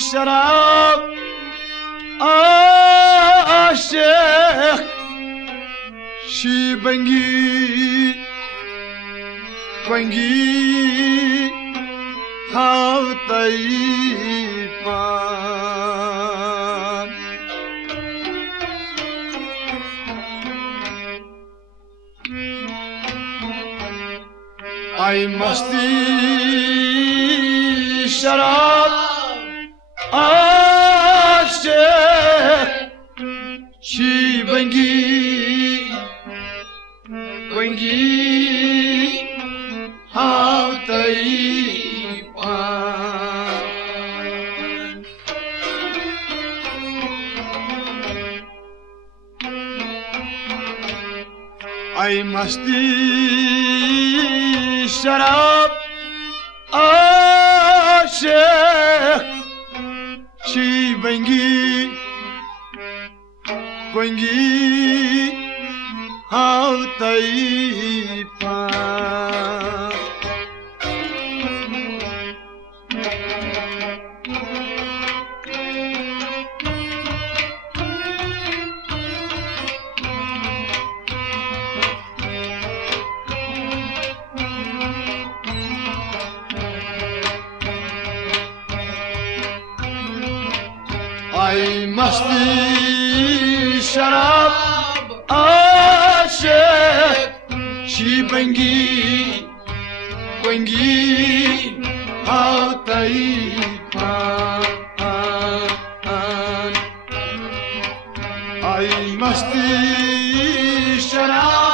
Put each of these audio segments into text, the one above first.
شراب عاشق شي بنگي بنگي هاو طيبان اي مستي شراب عاشق شي بنگي بنگي هاو طيبان اي مستي شراب عاشق شي بنگي بنگي هاو طيبان اي مستي شراب عاشق شي بنگي بنگي هاو طيبان اي مستي شراب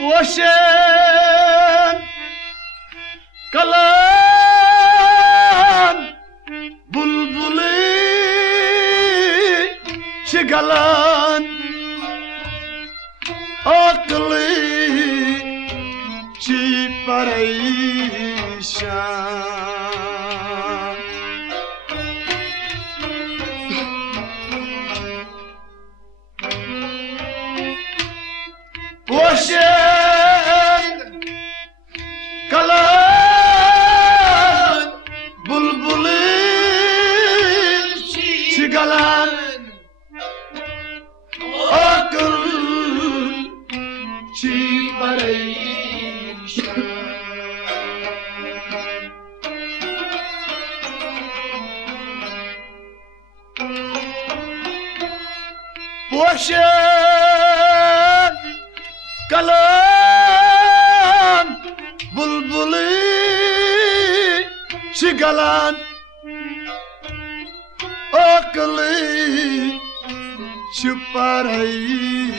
وشن كلام بلبلي شغلان عقلي شي پریشان وشن كلام بلبلي شغلان عقل شي پریشان وشن كلام بلبلي شغلان عقلي شي پریشان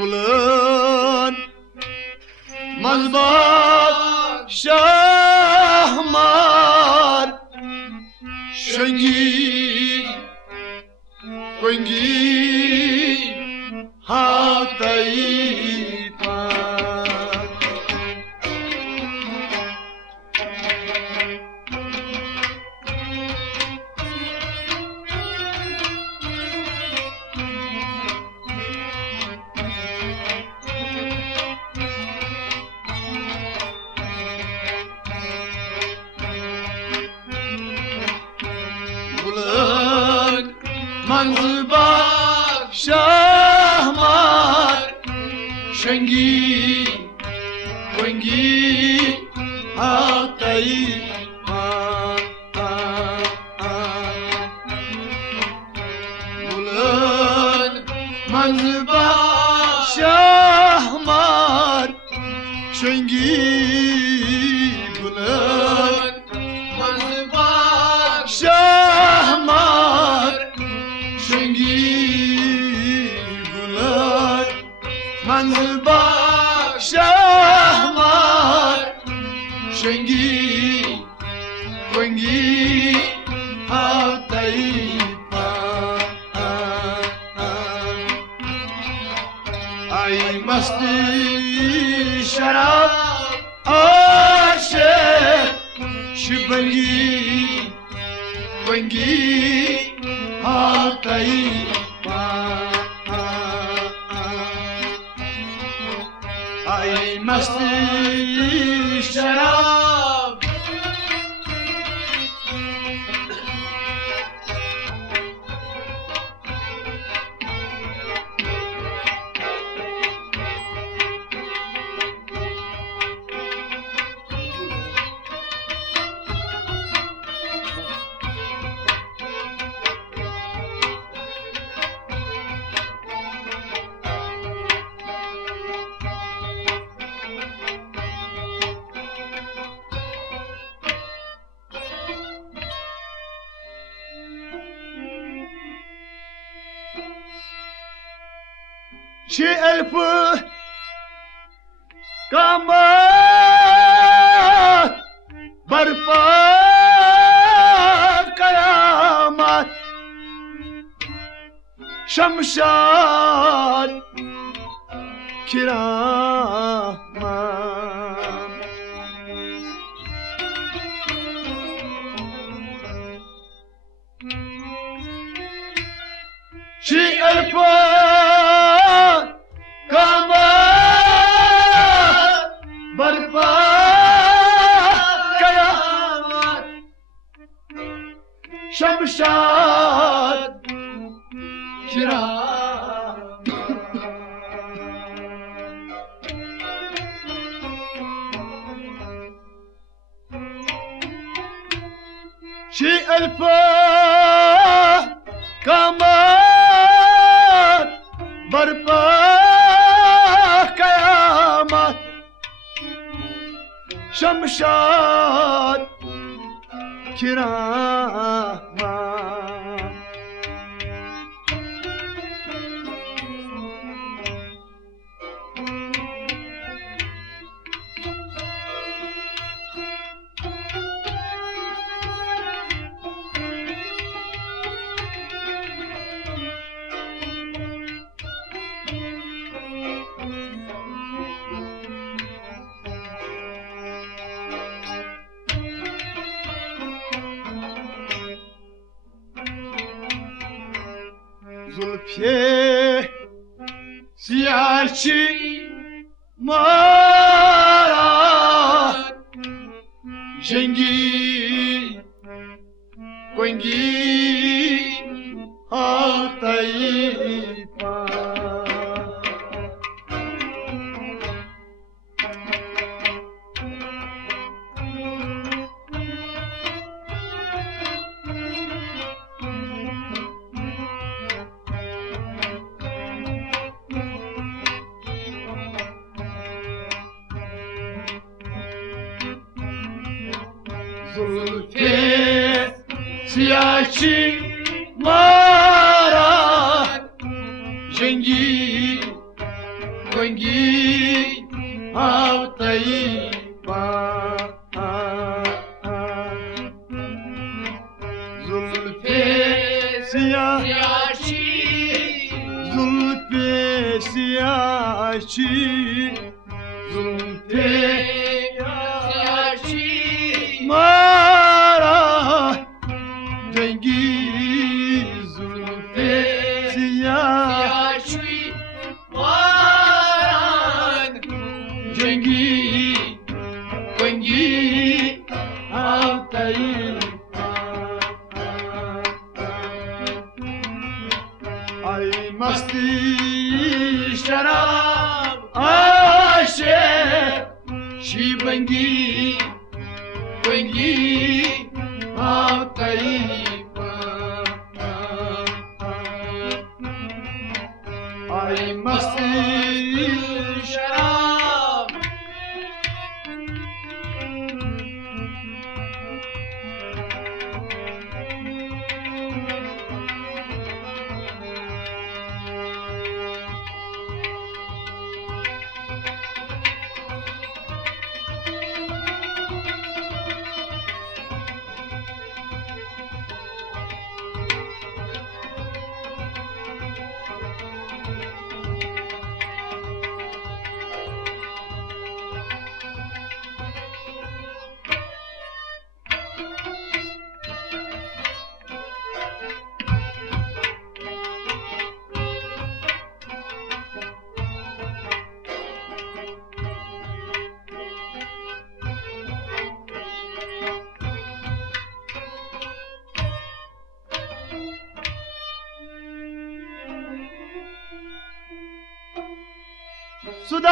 گلان مزبات شهمار شنگی کنگی ها طیبان منزبات شهمار شنگی کنگی ها طیبان منزبا شهمار شنگی بلند منزبا شهمار شنگی بلند منزبا شهمار شنگی کنگی هاتیپا ای مستی شراب عاشق شبنگی کنگی هاتیپا ای مستی شراب شي ألف قامات برفا قيامات شمشاد كرامات شي ألف قامات برفا قيامات شمشاد كرام شي ألف قامات برفا قيامات شمشاد كرامات زلفي سياشي مارات جنگي كونگي هاتيپا زلفي سياشي مارات جنگي كونگي هاتيپا زلفي سياشي زلفي سياشي زلفي مارا جنگی زلفی سیاشی ماران جنگی کنگی هاتیپا ای مستی شراب عاشق شیبنگی کنگی هاتیپا sudak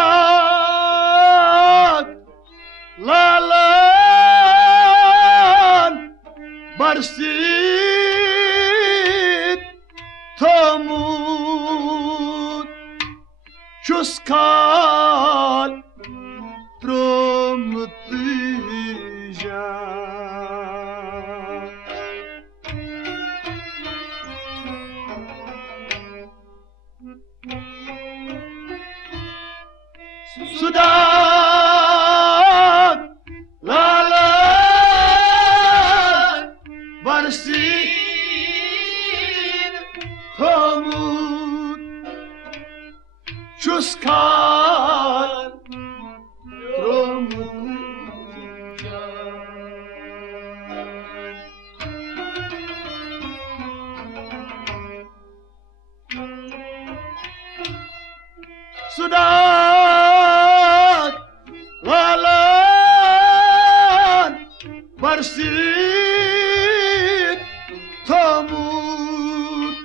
lalan barsit tomut chuskal tromtija sudak lalan barsit tomut chuskal tromtija sudak lalan barsit tomut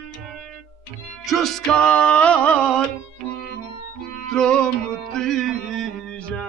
chuskal tromtija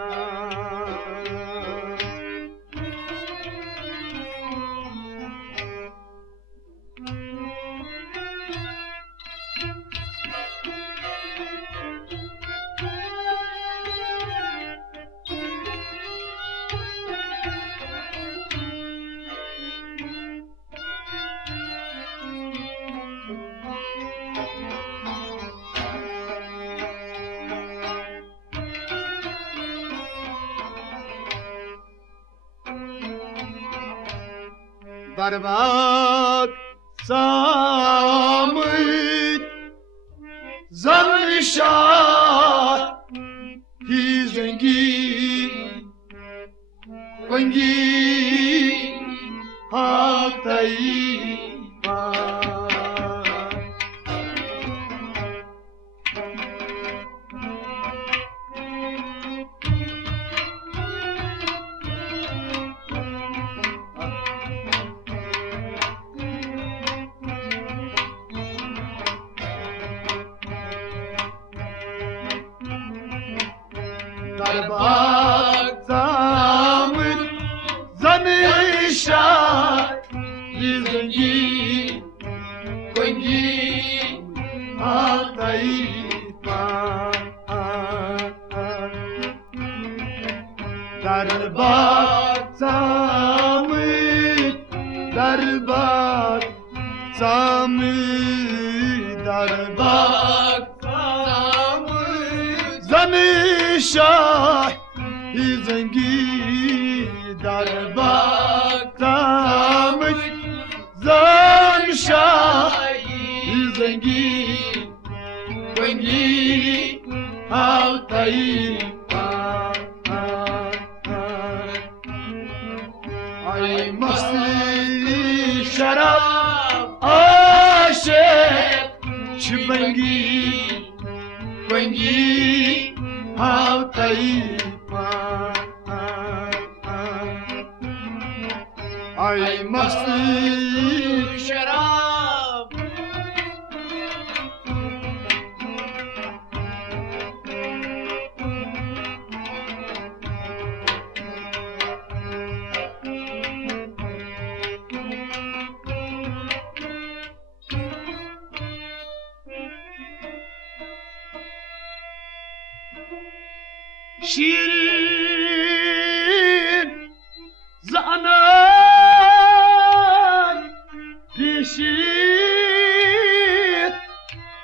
Darbak samit zanishah hizengi kwengi hataipa Darbak zamit zanishah hizengi kwengi hataipa Darbak zamit darbak zamit darbak zamit zanishah hizengi darbak zamit zanishah hizengi kwengi hataipa ay masti sharab aşık çimengi kwengi hataipa ay masti şarap şirin zanan pişit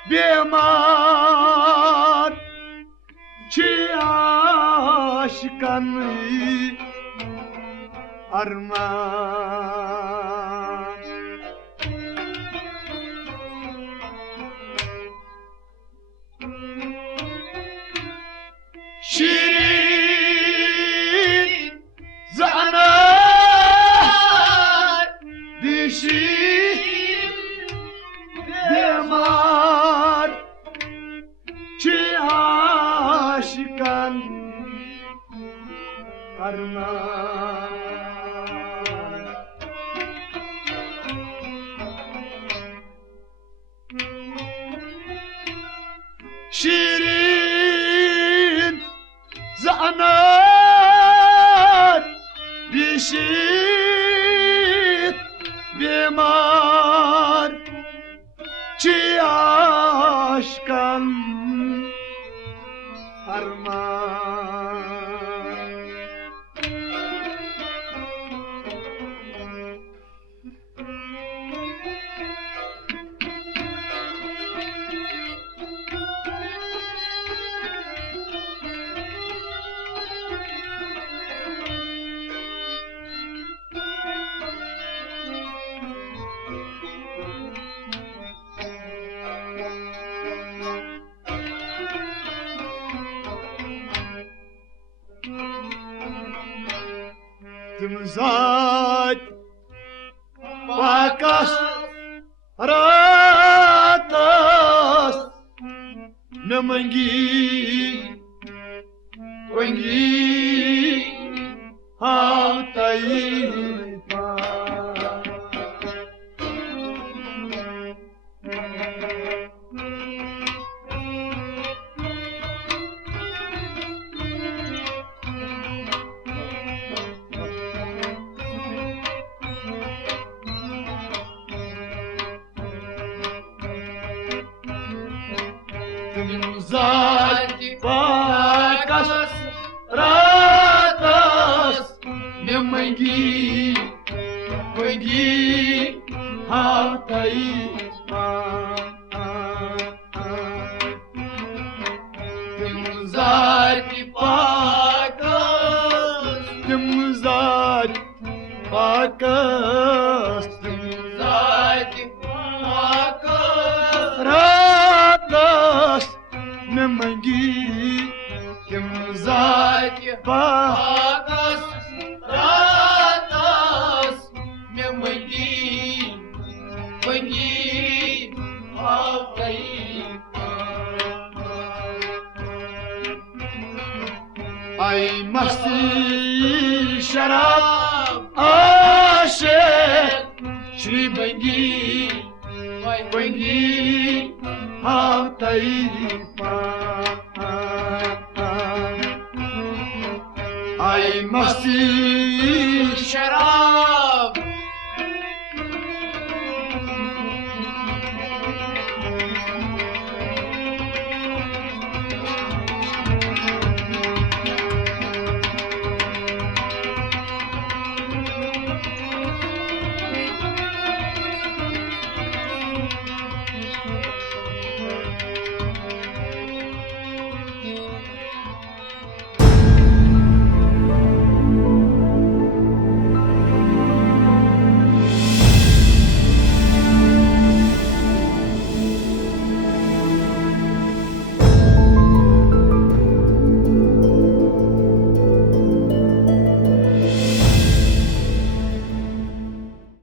bemar çi aşkan arman şirin zanar dişi demar çi aşıkan arman şirin چی عشقان فرمان تمزاد باکس راتاس نمنگی ونگی هاتایی تمزاد باکس راتاس نمنگی ونگی هاتایی تمزاد باکس تمزاد باکس تمزاد باکس راتاس نمنگی تمزاد باکس راتاس نمنگی ونگی هاتایی ای مستی شراب عاشق شری بنگی ونگی هاتایی ای مستی شراب